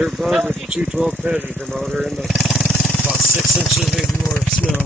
dirt bug with a 212 Predator motor and about 6 inches, maybe more of snow.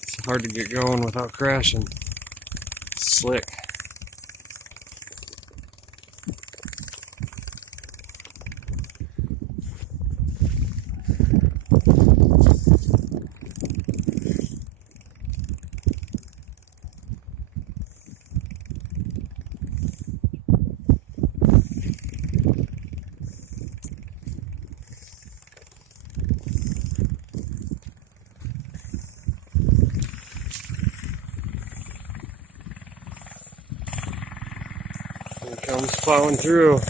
It's hard to get going without crashing. It's slick. Here it comes plowing through.